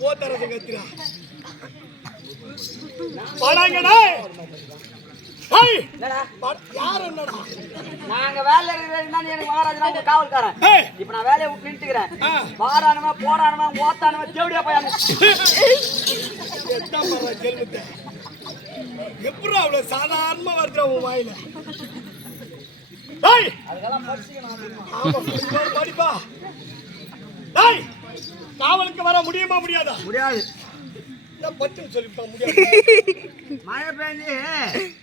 போத்தரது கத்துறா படாங்க டேய் டேய் என்னடா? பட- யார் என்னடா? நாங்க வேலை எனக்கு மகாராஜா உங்க காவல்காரன். இப்ப நான் வேலையை விட்டு நின்றுக்கிறேன். வாரானுமா போடானுமா ஓத்தானுமா தேவடியா போய் எப்படி அவ்வளவு சாதாரணமா வருதுடா உன் வாயில டேய் அதுக்கெல்லாம் படிச்சுக்கணும் அப்படிமா. ஆமா இன்னொரு படிப்பா. டேய் காவலுக்கு வர முடியுமா முடியாதா? முடியாது. மழை பெஞ்சு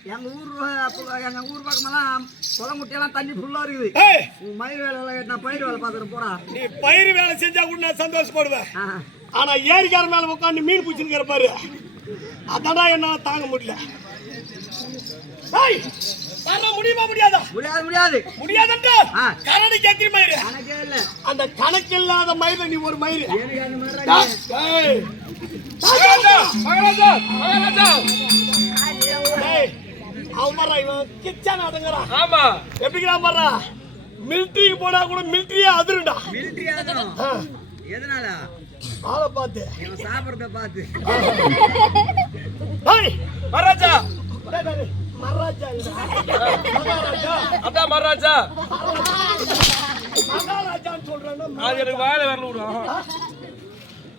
எங்க ஊர் அப்ப- எங்க ஊர் பக்கமெல்லாம் குளமுட்டியெல்லாம் தண்ணி ஃபுல்லா இருக்குது. மயில் வேலை நான் பயிர் வேலை பார்த்துட்டு போறா நீ பயிர் வேலை செஞ்சா கூட நான் சந்தோஷப்படுவேன். ஆனா ஏரிக்கார மேல உட்காந்து மீன் பிடிச்சிருக்கிற பாரு. அதான்டா என்னால தாங்க முடியல. டேய் வர முடியுமா முடியாதா? முடியாது முடியாது. முடியாதா ஆ. கரடிக்கு எத்தனை மயிறு. கணக்கே இல்ல. அந்த கணக்கு இல்லாத மயில நீ ஒரு மயிறு. அவன் பாரு, இவன் கிச்சான் அடங்குறான். ஆமா. எப்படிங்கிறான் பாரு? மிலிட்டரிக்கு போனா கூட. மிலிட்டரி ஆகணும் ஆ, எதனால? ஆளை பார்த்து. இவன் சாப்பிடுறத பார்த்து. மகாராஜா. அதான் மகாராஜா மகாராஜான்னு சொல்றான்னா அது எனக்கு வாயில வரல விடும்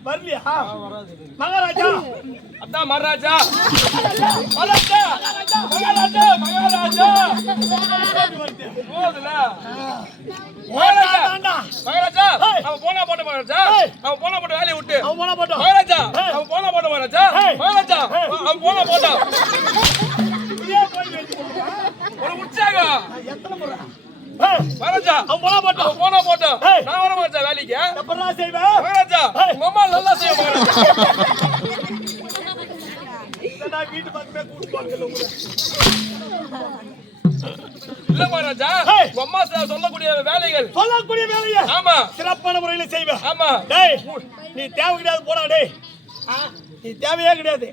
வரலையா? மகாராஜா அதான் மகாராஜா மகாராஜா மகாராஜா மகாராஜா போதுல. மகாராஜா. அவன் போனா போட்ட மகாராஜா. அவன் போனா போட்ட வேலையை விட்டு அவன் போனா போட்டோம். மகாராஜா. அவன் போனா போட்ட மகாராஜா ஏய். மகாராஜா ஏய். அவன் போனா போட்டான் இப்படியே போய் வச்சு போடுவா. ஒரு உற்சாகம் நான் எத்தனை முறை? ஏய், மகாராஜா அவன் போனா போட்டோம். அவன் போனா போட்டான் ஏய். நான் வர மகாராஜா எப்படிடா செய்வேன்? மகாராஜா. உங்க அம்மா நல்லா மகாராஜா இல்லைன்னா வீட்டு பக்கமே கூட்டு உங்களை. இல்ல மகாராஜா. உங்க அம்மா சொல்லக்கூடிய வேலைகள். சொல்லக்கூடிய வேலையை? ஆமா. சிறப்பான முறையில செய்வேன் ஆமா. டேய் நீ தேவை கிடையாது போடா டேய். ஆ, நீ தேவையே கிடையாது.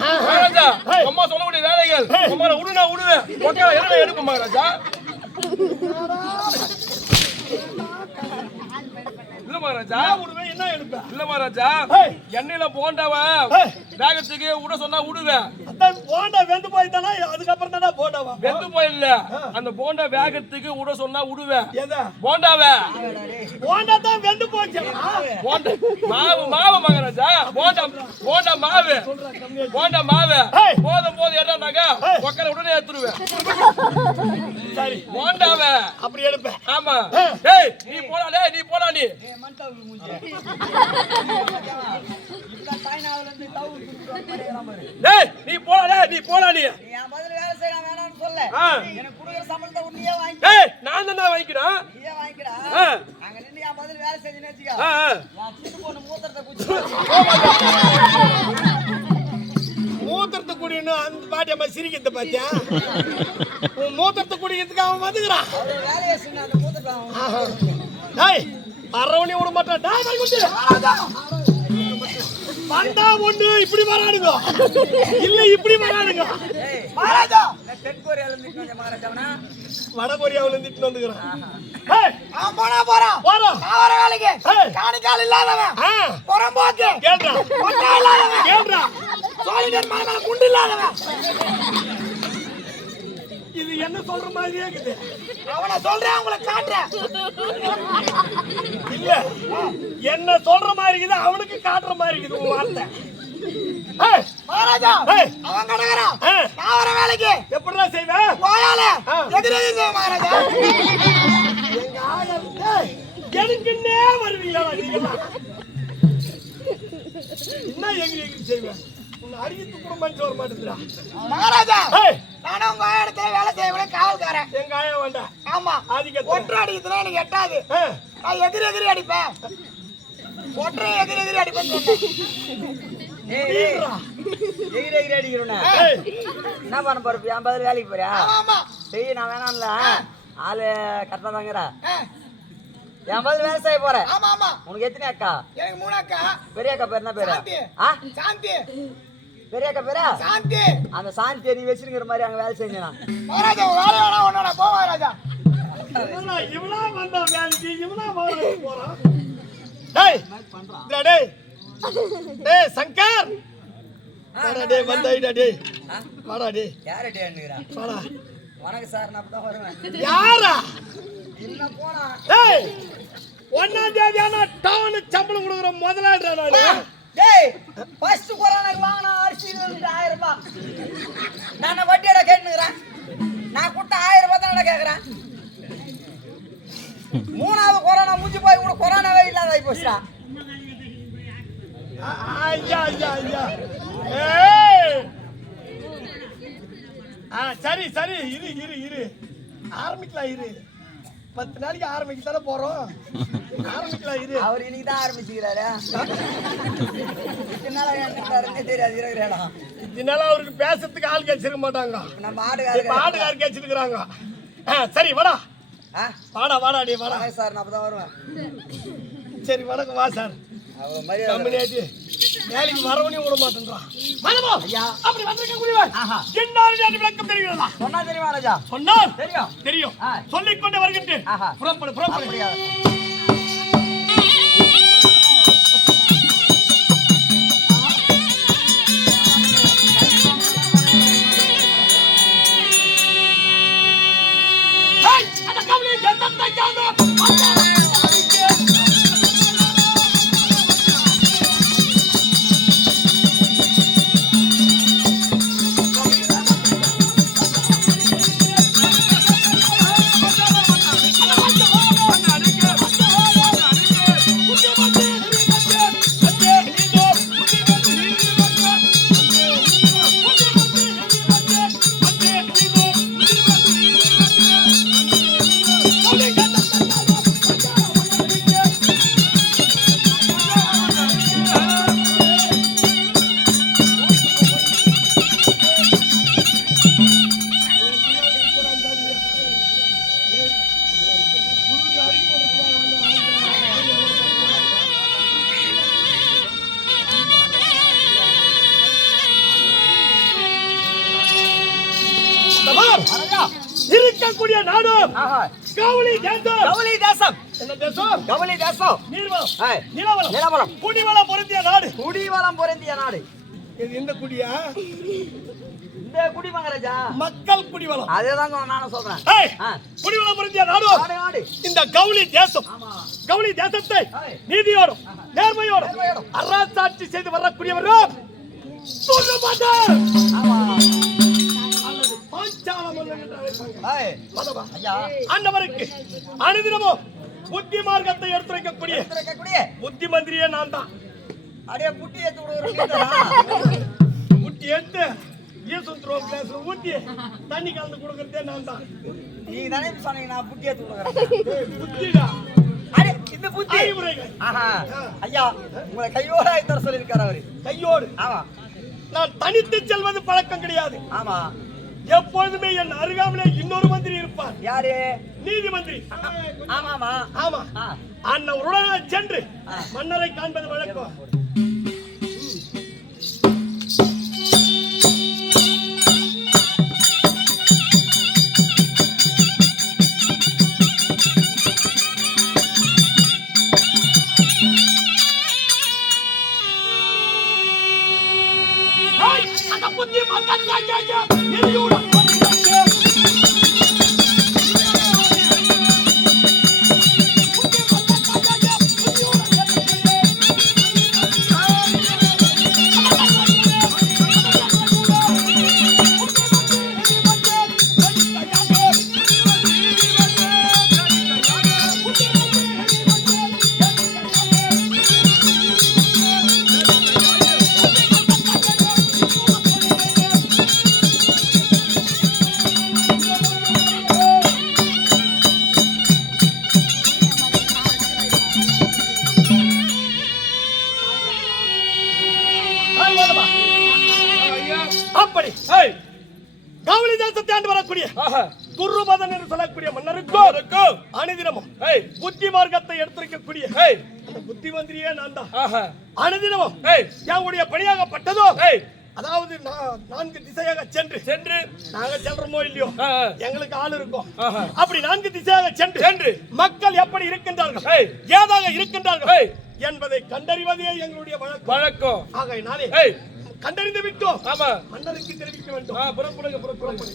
மகாராஜா அம்மா சொல்லக்கூடிய வேலைகள். ஏய். உங்க அம்மா விடுனா விடுவேன் ஓகே என்ன எடுப்போம் மகாராஜா. இல்ல மகாராஜா. விடுவேன் என்ன எடுப்பேன்? இல்ல மகாராஜா. எண்ணெயில போண்டாவ. ஏய். வேகத்துக்கு விட சொன்னா விடுவேன். போண்டா வெந்து போயிட்டானா? அதுக்கப்புறம் தானே போண்டாவா? வெந்து போயிடல அந்த போண்டா வேகத்துக்கு விட சொன்னா விடுவேன். போண்டாவ. போண்டா தான் வெந்து போச்சு. போண்டா மாவு மாவு மகாராஜா. போண்டா போண்டா மாவு. போண்டா மாவு. போதும் என்னன்னாக்கா ஏய். உக்கர உடனே எடுத்துருவேன் சரி. போண்டாவ. அப்படி எடுப்பேன். ஆமா. டேய் நீ போடா நீ ஏய் மண்டபம் முடிஞ்சு இப்பதான் சைனாவுல இருந்து தவு கொடுக்குறான் பாரு டேய் நீ போடா டேய் நீ போடா நீ என் பதில் வேலை செய்யலாம் வேணாம்னு சொல்ல. எனக்கு கொடுக்குற சம்பளத்தை உன்னையே வாங்கி டேய் நான் தான் வாங்கிக்கிறேன் நீயே வாங்கிக்கடா ஆ. அங்க என் பதில் வேலை செஞ்சுன்னு வச்சுக்கோ ஆ ஆ. நான் சிட்டு போன மூத்திரத்தை குச்சி மூத்திரத்தை குடின்னு அந்த பாட்டி அம்மா சிரிக்கிறத பாத்தியா உன் மூத்திரத்தை குடிக்கிறதுக்கு அவன் வந்துக்கிறான் வேலையை சொன்ன அந்த மூத்திரத்தை பரவணி விட மாட்டான். வந்தா. ஒண்ணு இப்படி வரானுங்க. இல்ல இப்படி வரானுங்க. மகாராஜா நான் தென்கொரியால இருந்து மகாராஜாவனா வட கொரியாவுல இருந்து இட்டு வந்துக்கிறான். போனா போறான் போறோம் அவர வேலைக்கு. காணிக்கால் இல்லாதவன். ஆ, புறம்போக்கு. கேள்றா. ஒட்டா இல்லாதவன். கேள்றா. சோழிகர் குண்டு இல்லாதவன். இது என்ன சொல்ற மாதிரியே இருக்குது. அவனை சொல்றேன் உங்களை காட்டுறேன். இல்ல என்ன சொல்ற மாதிரி இருக்குது அவனுக்கு காட்டுற மாதிரி இருக்குது உன் வார்த்தை. மகாராஜா அவன் நான் வர வேலைக்கு. எப்படிடா செய்வேன் போயால ஆ. எதிரே இருக்கு மகாராஜா. எங்க எனக்குன்னே வருவீங்களா நீங்கெல்லாம்? என்ன எங்க எங்க செய்வேன் உன்னை அடித்து கூட மனுஷன் வர மாட்டேங்கிறா மகாராஜா நானும் உங்க ஆயா வேண்டாம் ஆமா. ஆதிக்கத்தை ஒற்றை அடிக்கிறதுனா எனக்கு எட்டாது. ஆ, நான் எதிரி எதிரி அடிப்பேன். ஒற்றை எதிரி எதிரி அடிப்பேன். எகிரி எகிரி அடிக்கிறோண்ணே ஏய், என்ன பண்ண போற? என் பதில் வேலைக்கு போறியா? ஆமா செய் நான் வேணாம்ல. ஆளு கரெக்டா தாங்கிறா என் பதில் வேலை செய்ய போறேன் ஆமா ஆமா. உனக்கு எத்தனை அக்கா? எனக்கு மூணு அக்கா. பெரிய அக்கா பேர் என்ன பேரு? சாந்தி. பெரிய அக்கா பேரா? சாந்தி. அந்த சாந்தியை நீ வச்சிருக்கிற மாதிரி அங்க வேலை செஞ்சேன் நான். மகாராஜா வேலை வேணா ஒன்னோட போ மகாராஜா இவனா இவனா வந்த வேலைக்கு இவனா வேலைக்கு போறான் டேய் இந்தா டேய். டேய் சங்கர். வாடா டேய் வந்தாயிடா டேய். வாடா டேய். யாரடி அண்ணுகிறா? வாடா. வணக்கம் சார் நான் தான் வருவேன். யாரா? இல்ல போனா? டேய். ஒன்னாம் தேதி ஆனா டவுனு சம்பளம் கொடுக்குற முதலாளிடா நானு. டேய் ஃபர்ஸ்ட் கொரோனாக்கு வாங்கின அரிசி வந்து ஆயிரம் ரூபாய். நான் வட்டியோட கேட்டுக்கிறேன் நான் கொடுத்த ஆயிரம் ரூபாய் தான் கேட்குறேன் மூணாவது கொரோனா முடிஞ்சு போய் கூட கொரோனாவே இல்லாத ஆகி போச்சுடா. ஐயா ஐயா ஐயா. ஏய்! ஆ சரி சரி இரு இரு இரு. ஆரம்பிக்கலாம் இரு. பத்து நாளைக்கு ஆரம்பிக்க தானே போறோம்? ஆரம்பிக்கலாம் இரு. அவர் இன்னைக்கு தான் ஆரம்பிச்சுக்கிறாரு. இதனால என்ன தெரியாது இருக்கிற இடம் இதனால அவருக்கு பேசுறதுக்கு ஆள் கேச்சிருக்க மாட்டாங்க. நம்ம இப்ப ஆடுகாரு ஆடுகார் கேச்சிருக்கிறாங்க சரி வாடா. வாடா வாடா டே வாடா. சார் நான் தான் வருவேன். சரி வணக்கம் வா சார். கம்பெனியாச்சு. வேலைக்கு விட மாட்டேன்றான். ஐயா. அப்படி வந்திருக்க குடிவன். ஆஹா. என்ன விளக்கம் தெரிகிறதா சொன்னா தெரியுமா ராஜா? சொன்னால் தெரியும். தெரியும். ஆ. சொல்லிக் கொண்டு வருகின்றேன். புறப்படு புறப்படு. இருக்கக்கூடிய நாடு கவுளி தேசம். கவலி தேசம். என்ன தேசம்? நீர்வளம். நிலவளம். நிலவளம். குடிவளம் பொருந்திய நாடு. குடிவளம் பொருந்திய நாடு. இது இந்த குடியா? இந்த குடி மகாராஜா. மக்கள் குடிவளம். அதேதாங்க நானும் சொல்றேன். குடிவளம் பொருந்திய நாடு. இந்த கவுளி தேசம். கவுளி தேசத்தை. நீதியோடும் நேர்மையோடும். அரசாட்சி செய்து வரக்கூடியவரும் துருபதர் ஆமா. ஆண்டவருக்கு அனுதினமும் புத்தி மார்க்கத்தை எடுத்துரைக்கக்கூடிய புத்தி மந்திரியே நான் தான் அடியே புட்டி ஏத்து புட்டி எடுத்து ஈசன் த்ரோ கிளாஸ்ல ஊத்தி தண்ணி கலந்து கொடுக்கறதே நான் தான் நீங்க தானே சொன்னீங்க நான் புட்டி ஏத்து புத்திடா. அடே இந்த புத்தி. ஆஹா. ஐயா உங்களை கையோட தர அவரு. கையோடு. ஆமா. நான் தனித்து செல்வது பழக்கம் கிடையாது. ஆமா. எப்பொழுதுமே என் அருகாமலே இன்னொரு மந்திரி இருப்பார். யாரு? நீதி மந்திரி ஆமாமா. ஆமா. அண்ணன் சென்று ஆ. மன்னரை காண்பது வழக்கம். அந்த புத்தி மக்கள் எரியூட தேசத்தை ஆண்டு வரக்கூடிய. துருபதன் என்று சொல்லக்கூடிய மன்னருக்கும் அனுதினமும் புத்தி மார்க்கத்தை எடுத்திருக்கக்கூடிய அந்த புத்தி மந்திரியே நான் தான். அனுதினமும் என்னுடைய பணியாகப்பட்டதோ அதாவது நான்கு திசையாக சென்று. சென்று. நாங்க செல்றோமோ இல்லையோ. எங்களுக்கு ஆள் இருக்கும். அப்படி நான்கு திசையாக சென்று சென்று. மக்கள் எப்படி இருக்கின்றார்கள். ஏதாக இருக்கின்றார்கள். என்பதை கண்டறிவதே எங்களுடைய வழக்கம். வழக்கம். ஆகையினாலே கண்டறிந்து விட்டோம். ஆமா. மன்னருக்கு தெரிவிக்க வேண்டும். புறப்படுங்க புறப்படுங்க.